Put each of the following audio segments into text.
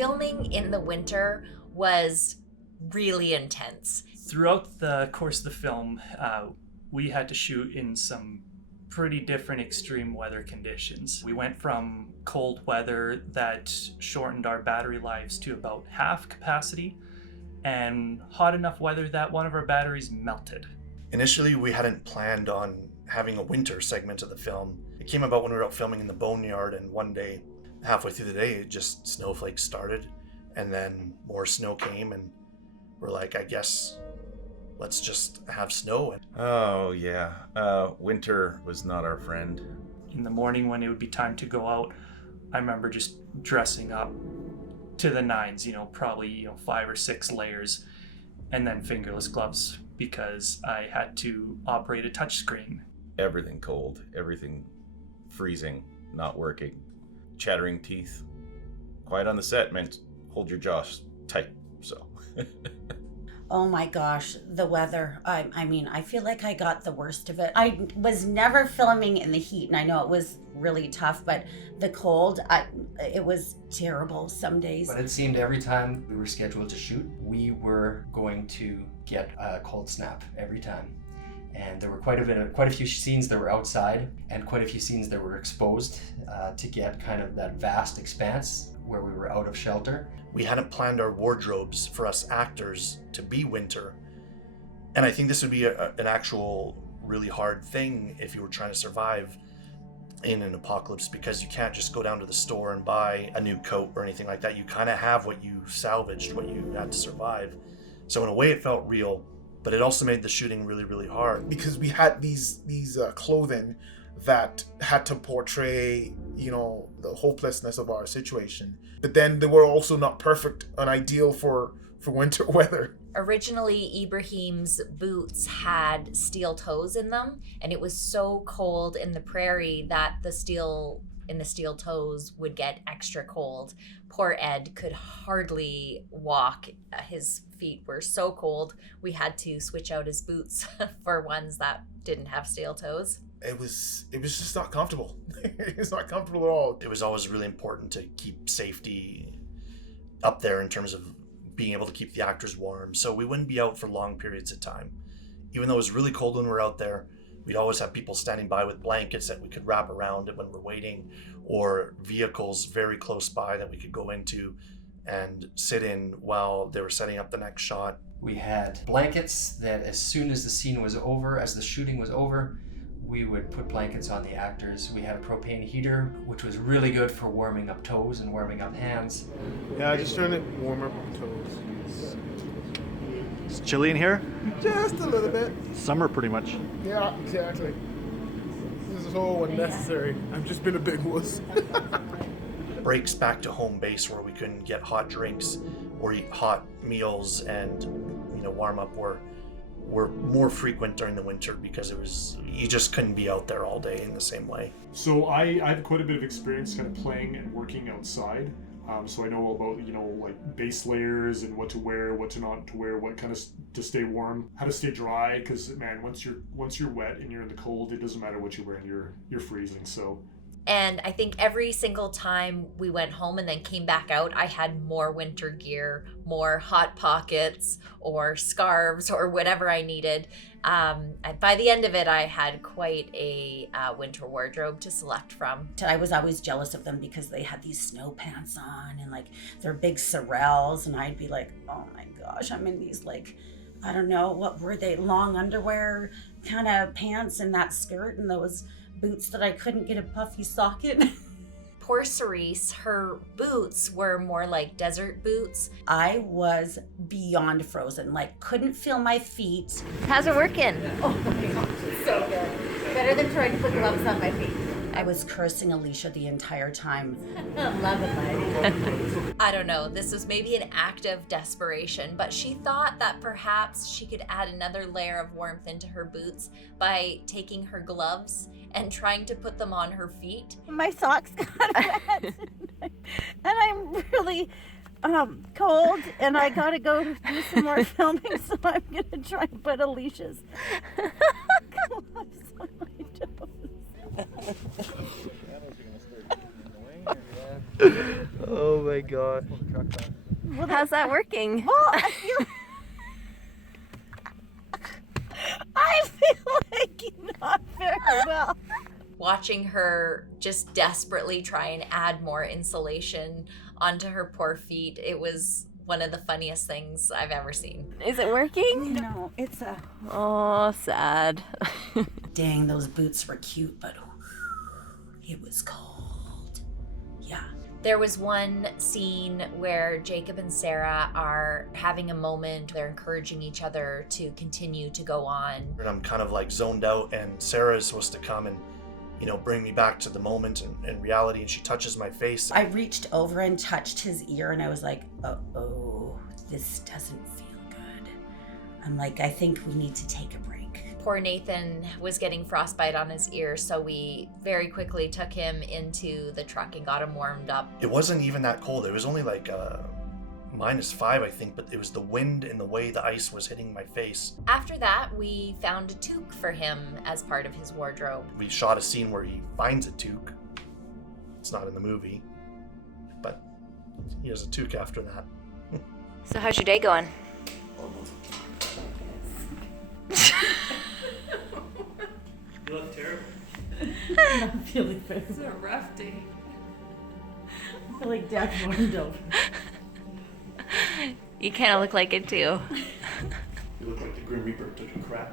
filming in the winter was really intense. Throughout the course of the film, we had to shoot in some pretty different extreme weather conditions. We went from cold weather that shortened our battery lives to about half capacity, and hot enough weather that one of our batteries melted. Initially, we hadn't planned on having a winter segment of the film. It came about when we were out filming in the boneyard, and one day, halfway through the day, just snowflakes started, and then more snow came, and we're like, I guess let's just have snow. Oh, yeah. Winter was not our friend. In the morning when it would be time to go out, I remember just dressing up to the nines, probably 5 or 6 layers, and then fingerless gloves because I had to operate a touchscreen. Everything cold, everything freezing, not working. Chattering teeth. Quiet on the set meant hold your jaws tight, so. Oh my gosh, the weather. I mean, I feel like I got the worst of it. I was never filming in the heat, and I know it was really tough, but the cold, it was terrible some days. But it seemed every time we were scheduled to shoot, we were going to get a cold snap every time. And there were quite a few scenes that were outside, and quite a few scenes that were exposed to get kind of that vast expanse where we were out of shelter. We hadn't planned our wardrobes for us actors to be winter. And I think this would be an actual really hard thing if you were trying to survive in an apocalypse, because you can't just go down to the store and buy a new coat or anything like that. You kind of have what you salvaged, what you had to survive. So in a way it felt real, but it also made the shooting really, really hard. Because we had these clothing that had to portray, the hopelessness of our situation. But then they were also not perfect and ideal for winter weather. Originally, Ibrahim's boots had steel toes in them, and it was so cold in the prairie that the steel toes would get extra cold. Poor Ed could hardly walk. His feet were so cold. We had to switch out his boots for ones that didn't have steel toes. It was just not comfortable. It's not comfortable at all. It was always really important to keep safety up there in terms of being able to keep the actors warm. So we wouldn't be out for long periods of time. Even though it was really cold when we were out there, we'd always have people standing by with blankets that we could wrap around it when we're waiting, or vehicles very close by that we could go into and sit in while they were setting up the next shot. We had blankets that as soon as the scene was over, as the shooting was over, we would put blankets on the actors. We had a propane heater, which was really good for warming up toes and warming up hands. Yeah, just trying to warm up my toes. It's chilly in here? Just a little bit. Summer, pretty much. Yeah, exactly. This is all unnecessary. I've just been a big wuss. Breaks back to home base where we couldn't get hot drinks or eat hot meals and warm up were more frequent during the winter, because you just couldn't be out there all day in the same way. So I have quite a bit of experience kind of playing and working outside. So I know about, like base layers and what to wear, what to not to wear, what kind of to stay warm, how to stay dry. Because man, once you're wet and you're in the cold, it doesn't matter what you're wearing, you're freezing. So. And I think every single time we went home and then came back out, I had more winter gear, more hot pockets or scarves or whatever I needed. And by the end of it, I had quite a winter wardrobe to select from. I was always jealous of them because they had these snow pants on and like their big sorels, and I'd be like, oh my gosh, I'm in these I don't know, what were they, long underwear kind of pants and that skirt and those boots that I couldn't get a puffy sock in. Poor Cerise, her boots were more like desert boots. I was beyond frozen, couldn't feel my feet. How's it working? Oh my gosh, it's so good. Better than trying to put gloves on my feet. I was cursing Alicia the entire time. Love it, I don't know, this was maybe an act of desperation, but she thought that perhaps she could add another layer of warmth into her boots by taking her gloves and trying to put them on her feet. My socks got wet, and I'm really cold, and I gotta go do some more filming, so I'm gonna try and put Alicia's gloves on my toes. Oh my god. Well, How's that working? Well, I feel like not very well. Watching her just desperately try and add more insulation onto her poor feet, it was one of the funniest things I've ever seen. Is it working? No, it's a. Oh, sad. Dang, those boots were cute, but it was cold. Yeah. There was one scene where Jacob and Sarah are having a moment. They're encouraging each other to continue to go on. And I'm kind of like zoned out, and Sarah is supposed to come and, you know, bring me back to the moment and reality, and she touches my face. I reached over and touched his ear, and I was like, oh, this doesn't feel good. I'm like, I think we need to take a break. Poor Nathan was getting frostbite on his ear, so we very quickly took him into the truck and got him warmed up. It wasn't even that cold. It was only like -5, I think, but it was the wind and the way the ice was hitting my face. After that, we found a toque for him as part of his wardrobe. We shot a scene where he finds a toque. It's not in the movie, but he has a toque after that. So how's your day going? You look terrible. I'm not feeling very It's a rough day. I feel like death warmed over. You kind of look like it too. You look like the Grim Reaper took a crap.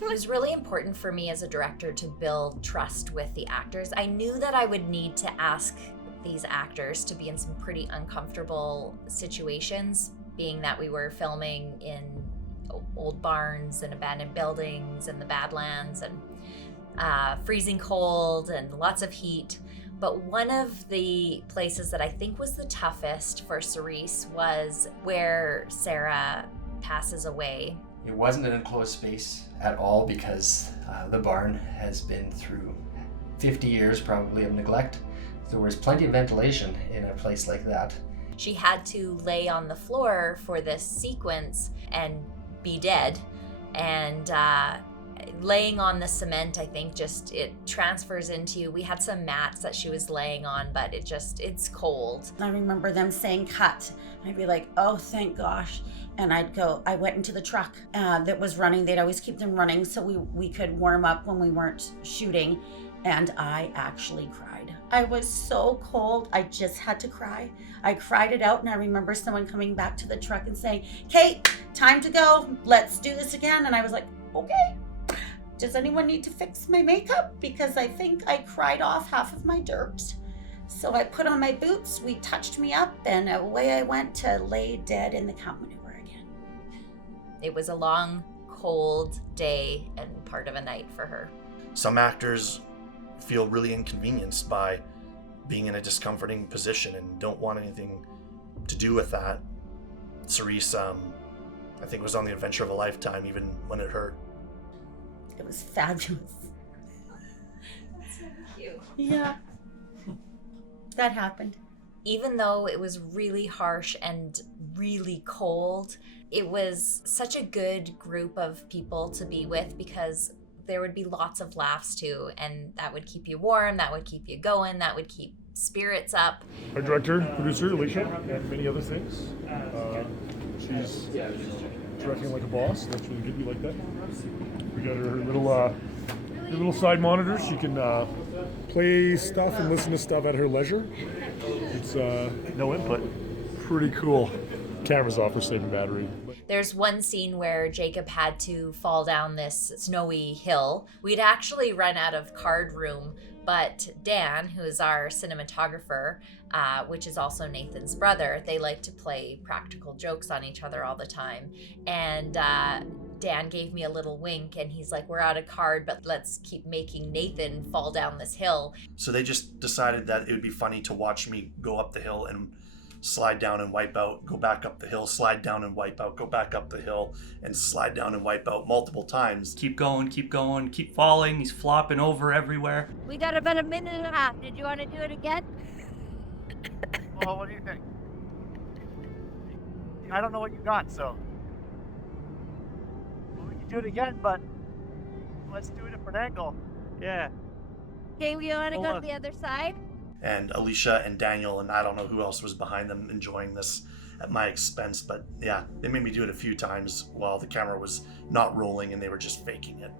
It was really important for me as a director to build trust with the actors. I knew that I would need to ask these actors to be in some pretty uncomfortable situations, being that we were filming in old barns and abandoned buildings and the Badlands and freezing cold and lots of heat. But one of the places that I think was the toughest for Cerise was where Sarah passes away. It wasn't an enclosed space at all because the barn has been through 50 years probably of neglect. There was plenty of ventilation in a place like that. She had to lay on the floor for this sequence and be dead. And laying on the cement, I think, just it transfers into, we had some mats that she was laying on, but it's cold. I remember them saying cut. I'd be like, oh, thank gosh. And I went into the truck that was running. They'd always keep them running so we could warm up when we weren't shooting. And I actually cried. I was so cold, I just had to cry. I cried it out, and I remember someone coming back to the truck and saying, Kate, time to go. Let's do this again. And I was like, okay. Does anyone need to fix my makeup? Because I think I cried off half of my dirt. So I put on my boots, we touched me up, and away I went to lay dead in the count maneuver again. It was a long, cold day and part of a night for her. Some actors feel really inconvenienced by being in a discomforting position and don't want anything to do with that. Cerise, I think, was on the adventure of a lifetime, even when it hurt. It was fabulous. That's so cute. Yeah. That happened. Even though it was really harsh and really cold, it was such a good group of people to be with because there would be lots of laughs too, and that would keep you warm, that would keep you going, that would keep spirits up. Our director, producer, Alicia, and many other things. She's directing like a boss. That's really good. We like that. We got her little side monitor. She can play stuff and listen to stuff at her leisure. It's No input. pretty cool. Camera's off for saving battery. There's one scene where Jacob had to fall down this snowy hill. We'd actually run out of card room, but Dan, who is our cinematographer, which is also Nathan's brother, they like to play practical jokes on each other all the time. And Dan gave me a little wink and he's like, we're out of card, but let's keep making Nathan fall down this hill. So they just decided that it would be funny to watch me go up the hill and slide down and wipe out, go back up the hill, slide down and wipe out, go back up the hill, and slide down and wipe out multiple times. Keep going, keep falling. He's flopping over everywhere. We got about a minute and a half. Did you want to do it again? Well, what do you think? I don't know what you got, so well, we can do it again, but let's do a different angle. Yeah. Okay, you want to Hold go on. to the other side? And Alicia and Daniel, and I don't know who else was behind them enjoying this at my expense, but yeah, they made me do it a few times while the camera was not rolling and they were just faking it.